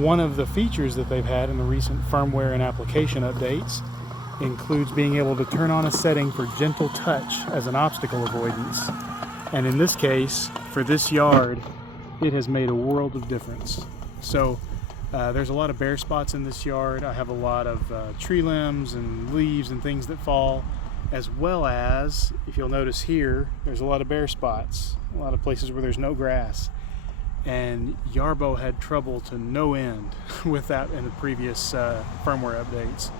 One of the features that they've had in the recent firmware and application updates includes being able to turn on a setting for gentle touch as an obstacle avoidance. And in this case, for this yard, it has made a world of difference. So there's a lot of bare spots in this yard. I have a lot of tree limbs and leaves and things that fall, as well as, if you'll notice here, there's a lot of bare spots, a lot of places where there's no grass. And Yarbo had trouble to no end with that in the previous firmware updates.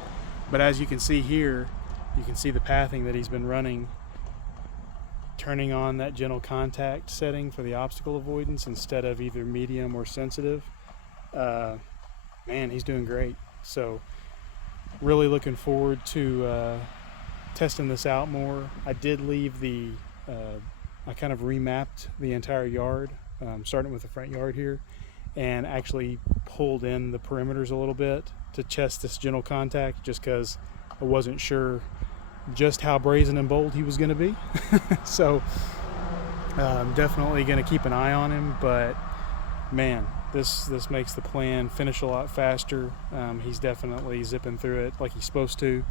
But as you can see here, you can see the pathing that he's been running, turning on that gentle contact setting for the obstacle avoidance instead of either medium or sensitive. Man, he's doing great. So really looking forward to testing this out more. I did leave I kind of remapped the entire yard, starting with the front yard here, and actually pulled in the perimeters a little bit to test this gentle contact, just because I wasn't sure just how brazen and bold he was going to be. So definitely going to keep an eye on him, but man, this makes the plan finish a lot faster. He's definitely zipping through it like he's supposed to.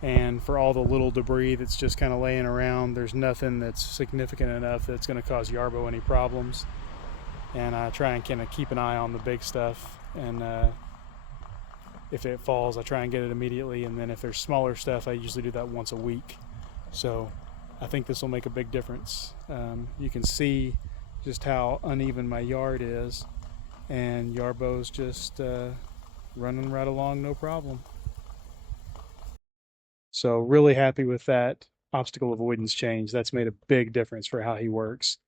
And for all the little debris that's just kind of laying around, there's nothing that's significant enough that's going to cause Yarbo any problems. And I try and kind of keep an eye on the big stuff, and if it falls, I try and get it immediately, and then if there's smaller stuff, I usually do that once a week. So I think this will make a big difference. You can see just how uneven my yard is, and Yarbo's just running right along, no problem. So really happy with that obstacle avoidance change. That's made a big difference for how he works.